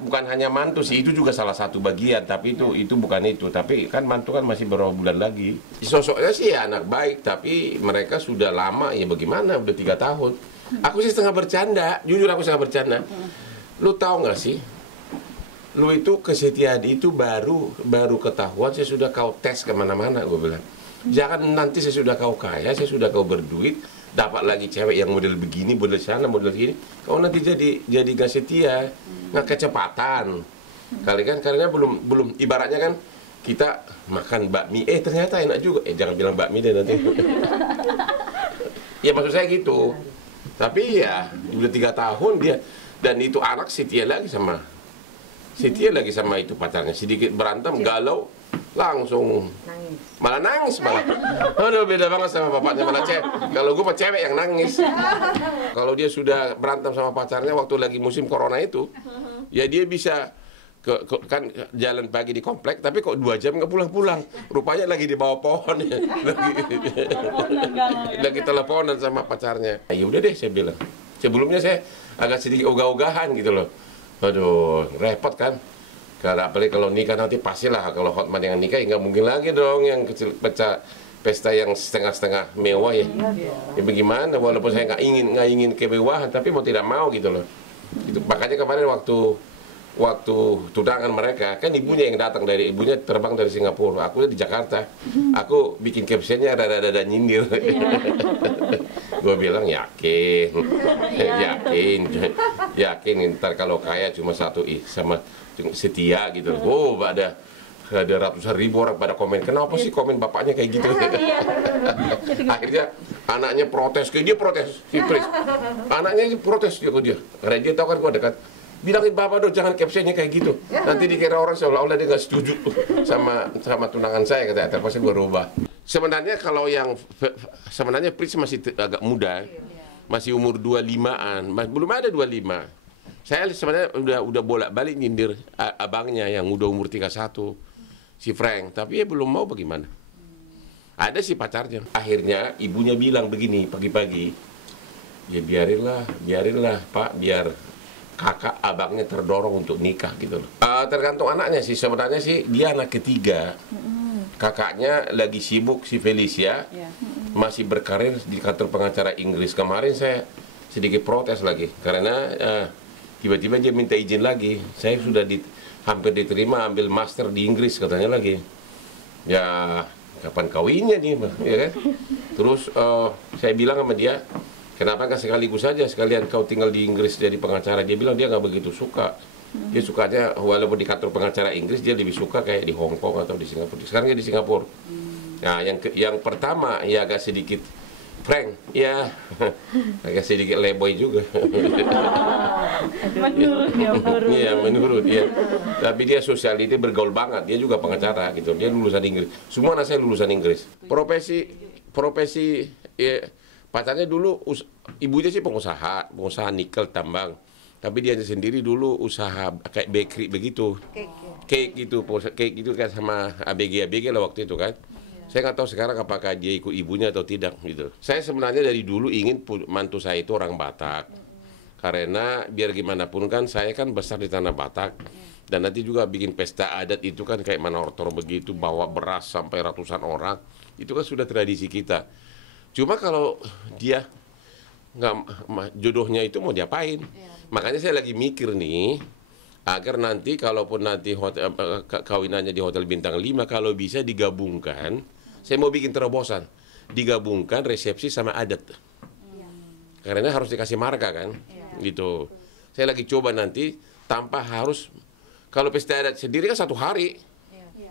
bukan hanya mantu sih, itu juga salah satu bagian, tapi itu bukan itu. Tapi kan mantu kan masih beberapa bulan lagi. Sosoknya sih ya anak baik, tapi mereka sudah lama ya bagaimana, udah 3 tahun. Aku sih setengah bercanda, jujur aku setengah bercanda. Lu tahu nggak sih? Lu itu ke Setiadi itu baru ketahuan saya sudah kau tes kemana-mana, gue bilang. Jangan nanti saya sudah kau kaya, saya sudah kau berduit, dapat lagi cewek yang model begini, model sana, model gini, kau nanti jadi gak setia, nggak kecepatan. Kali kan karena belum ibaratnya kan kita makan bakmi, ternyata enak juga, jangan bilang bakmi deh nanti. Ya maksud saya gitu. Tapi ya udah 3 tahun dia, dan itu anak setia lagi sama itu pacarnya. Sedikit berantem, galau, langsung malah nangis malah. Aduh, beda banget sama bapaknya, malah cewek. Kalau gue mah cewek yang nangis. Kalau dia sudah berantem sama pacarnya waktu lagi musim corona itu, ya dia bisa kan jalan pagi di komplek, tapi kok 2 jam nggak pulang-pulang. Rupanya lagi di bawah pohon ya. lagi teleponan sama pacarnya. Ya udah deh, saya bilang. Sebelumnya saya agak sedikit ogah-ogahan gitu loh. Aduh, repot kan. Karena apalagi kalau nikah nanti pastilah, kalau Hotman yang nikah nggak mungkin lagi dong yang kecil pesta yang setengah-setengah mewah ya. Ya bagaimana, walaupun saya nggak ingin kemewahan, tapi mau tidak mau gitu loh. Itu makanya kemarin waktu tunangan mereka, kan ibunya yang datang, dari ibunya terbang dari Singapura, aku di Jakarta. Aku bikin captionnya rada-rada nyindir. Gue bilang yakin ntar kalau kaya cuma satu sama setia gitu. Oh, ada ratusan ribu orang pada komen, kenapa sih komen bapaknya kayak gitu. Akhirnya anaknya protes, dia protes, anaknya protes dia, karena dia tahu kan gue dekat. Bilangin bapak dong, jangan captionnya kayak gitu. Nanti dikira orang seolah-olah dia nggak setuju sama tunangan saya, kata. Terpaksa gue rubah. Sebenarnya kalau sebenarnya Prince masih agak muda, masih umur 25-an, belum ada 25. Saya sebenarnya udah bolak-balik nyindir abangnya yang udah umur 31, si Frank. Tapi ya belum mau, bagaimana? Ada si pacarnya. Akhirnya ibunya bilang begini pagi-pagi, ya biarinlah Pak, biar kakak abangnya terdorong untuk nikah gitu loh. Tergantung anaknya sih, sebenarnya sih dia anak ketiga. Kakaknya lagi sibuk, si Felicia masih berkarir di kantor pengacara Inggris. Kemarin saya sedikit protes lagi karena tiba-tiba dia minta izin lagi. Saya sudah hampir diterima ambil master di Inggris katanya lagi. Ya kapan kawinnya nih, ya kan? Terus saya bilang sama dia, kenapa nggak sekaligus saja, sekalian kau tinggal di Inggris jadi pengacara. Dia bilang dia nggak begitu suka. Dia sukanya, walaupun di kantor pengacara Inggris, dia lebih suka kayak di Hong Kong atau di Singapura. Sekarang dia di Singapura. Nah, yang pertama, ya agak sedikit Frank, ya agak sedikit leboy juga. Menurut dia. Tapi dia sosiality bergaul banget. Dia juga pengacara gitu. Dia lulusan Inggris. Semua anak saya lulusan Inggris. Profesi ya, pacarnya dulu ibunya sih pengusaha nikel tambang. Tapi dia sendiri dulu usaha kayak bakery begitu. Cake gitu kan sama ABG lah waktu itu kan. Saya nggak tahu sekarang apakah dia ikut ibunya atau tidak gitu. Saya sebenarnya dari dulu ingin mantu saya itu orang Batak. Karena biar gimana pun kan saya kan besar di tanah Batak. Dan nanti juga bikin pesta adat itu kan kayak Manortor begitu, bawa beras sampai ratusan orang. Itu kan sudah tradisi kita. Cuma kalau dia jodohnya itu mau diapain? Makanya saya lagi mikir nih, agar nanti kalaupun nanti kawinannya di Hotel Bintang 5, kalau bisa digabungkan, saya mau bikin terobosan, digabungkan resepsi sama adat. Karena harus dikasih marga kan, gitu. Saya lagi coba nanti tanpa harus, kalau pesta adat sendiri kan 1 hari,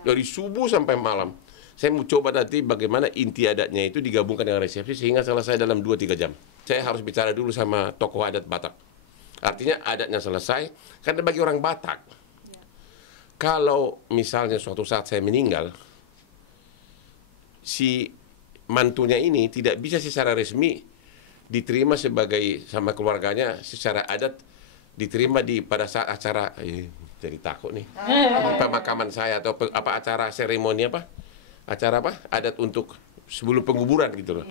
dari subuh sampai malam. Saya mau coba nanti bagaimana inti adatnya itu digabungkan dengan resepsi sehingga selesai dalam 2-3 jam. Saya harus bicara dulu sama tokoh adat Batak. Artinya adatnya selesai, karena bagi orang Batak, kalau misalnya suatu saat saya meninggal, si mantunya ini tidak bisa secara resmi diterima sebagai sama keluarganya secara adat, diterima pada saat acara, jadi takut nih, pemakaman saya atau acara seremoni acara adat untuk sebelum penguburan gitu loh,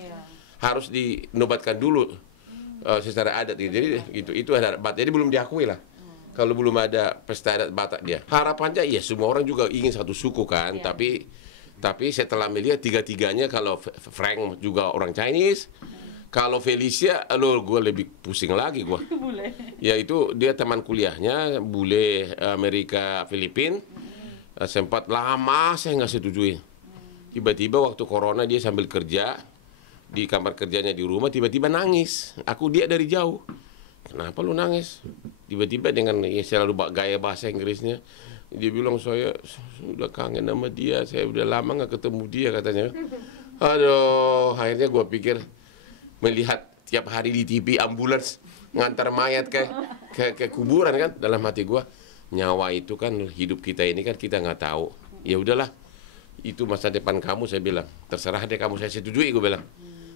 harus dinobatkan dulu. Secara adat gitu. Jadi itu ada, jadi belum diakui lah. kalau belum ada pesta adat Batak dia. Harapannya ya semua orang juga ingin satu suku kan, tapi setelah melihat tiga-tiganya, kalau Frank juga orang Chinese, kalau Felicia, gue lebih pusing lagi gue. Ya itu dia teman kuliahnya, bule Amerika Filipin. Sempat lama saya nggak setujui. Tiba-tiba waktu corona dia sambil kerja di kamar kerjanya di rumah, tiba-tiba nangis. Aku dia dari jauh. Kenapa lu nangis? Tiba-tiba dengan selalu gaya bahasa Inggrisnya, dia bilang saya sudah kangen sama dia, saya udah lama nggak ketemu dia katanya. Aduh, akhirnya gue pikir melihat tiap hari di TV ambulans ngantar mayat ke kuburan kan, dalam hati gue, nyawa itu kan hidup kita ini kan kita nggak tahu. Ya udahlah, itu masa depan kamu, saya bilang. Terserah deh kamu, saya setujui, gue bilang.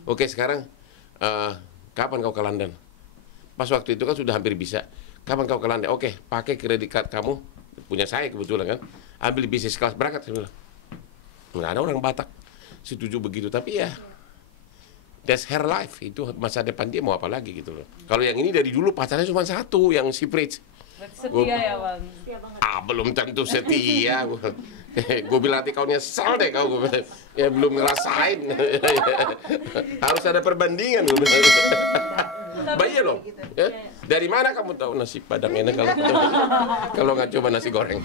Oke, sekarang kapan kau ke London? Pas waktu itu kan sudah hampir bisa. Kapan kau ke London? Oke, pakai kredit card kamu, punya saya kebetulan kan. Ambil bisnis kelas, berangkat, saya bilang. Nggak ada orang Batak setuju begitu, tapi ya that's her life, itu masa depan dia, mau apa lagi gitu loh. Kalau yang ini dari dulu pacarnya cuma satu, yang si Pritch. Setia ya Bang? Setia banget. Belum tentu setia. Gue bilang nanti kau nyesel deh kau. Ya belum ngerasain. Harus ada perbandingan. Bayar loh. Ya? Dari mana kamu tahu nasi Padang enak kalau nggak coba nasi goreng?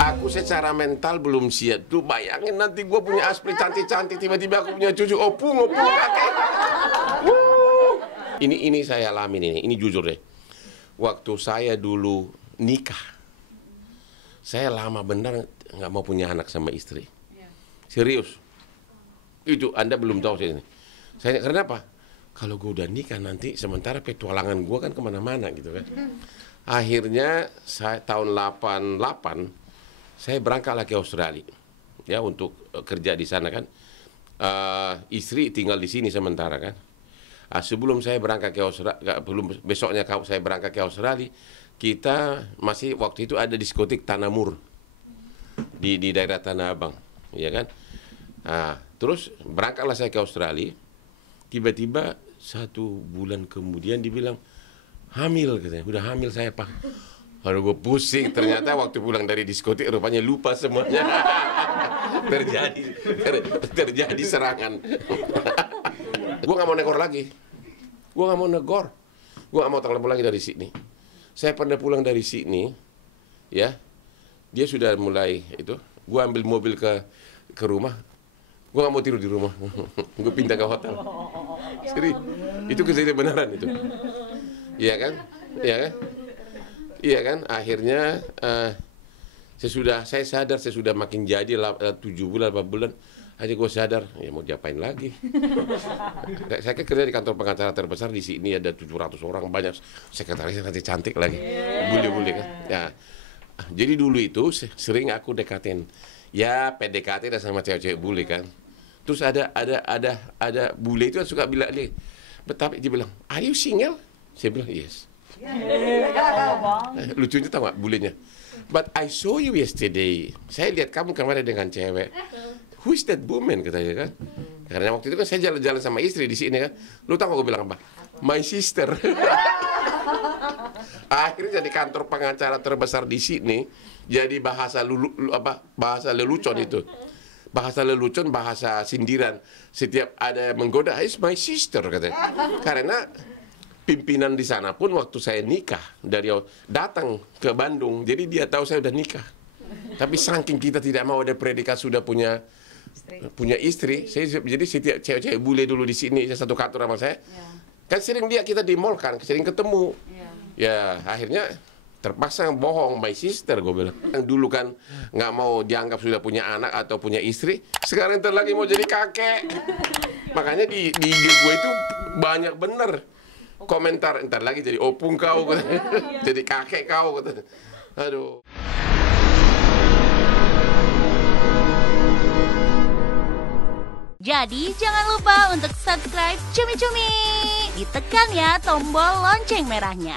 Aku secara mental belum siap tuh. Bayangin nanti gue punya aspri cantik-cantik, tiba-tiba aku punya cucu opung kakek. Ini saya alamin ini jujur deh. Waktu saya dulu nikah, saya lama benar nggak mau punya anak sama istri. Serius. Itu Anda belum tahu sih ini. Saya karena apa? Kalau gue udah nikah nanti, sementara petualangan gue kan kemana-mana gitu kan. Akhirnya saya tahun 88 saya berangkatlah ke Australia ya untuk kerja di sana kan. Istri tinggal di sini sementara kan. Sebelum saya berangkat ke Australia, besoknya saya berangkat ke Australia, kita masih waktu itu ada diskotik Tanamur di daerah Tanah Abang, ya kan? Terus berangkatlah saya ke Australia, tiba-tiba 1 bulan kemudian dibilang hamil, katanya, udah hamil saya Pak. Aduh, gue pusing, ternyata waktu pulang dari diskotik rupanya lupa semuanya. terjadi serangan. Gue nggak mau negor lagi. Gue nggak mau negor. Gue nggak mau telepon lagi dari sini. Saya pernah pulang dari sini, ya. Dia sudah mulai itu. Gue ambil mobil ke rumah. Gue nggak mau tidur di rumah. Gue pindah ke hotel. Serius. Itu kejadian beneran itu. Iya kan? Iya kan? Iya kan? Akhirnya saya sadar saya sudah makin jadi 7 bulan, 8 bulan. Aja gue sadar, ya mau diapain lagi. Saya kerja di kantor pengacara terbesar di sini, ada 700 orang, banyak sekretarisnya cantik lagi, bule-bule kan. Ya, jadi dulu itu sering aku dekatin, ya PDKT dan sama cewek-cewek bule kan. Terus ada bule itu suka bilang dia, tapi dia bilang, are you single? Saya bilang yes. Lucunya tahu nggak bulenya? But I saw you yesterday. Saya lihat kamu kemarin dengan cewek. Who is that woman, katanya kan? Karena waktu itu kan saya jalan-jalan sama istri di sini kan. Lu tahu aku bilang apa? My sister. Akhirnya jadi kantor pengacara terbesar di sini, jadi bahasa lelucon itu. Bahasa lelucon, bahasa sindiran. Setiap ada yang menggoda, is my sister, katanya. Karena pimpinan di sana pun waktu saya nikah datang ke Bandung, jadi dia tahu saya udah nikah. Tapi saking kita tidak mau ada predikat sudah punya istri, jadi setiap cewek-cewek bule dulu di sini satu kantor sama saya, kan sering kita di mall kan, sering ketemu. Ya akhirnya terpaksa bohong, my sister, gue bilang. Yang dulu kan nggak mau dianggap sudah punya anak atau punya istri, sekarang ntar lagi mau jadi kakek. Makanya di IG gue itu banyak bener komentar, ntar lagi jadi opung kau, jadi kakek kau, aduh. Jadi jangan lupa untuk subscribe Cumi Cumi. Ditekan ya tombol lonceng merahnya.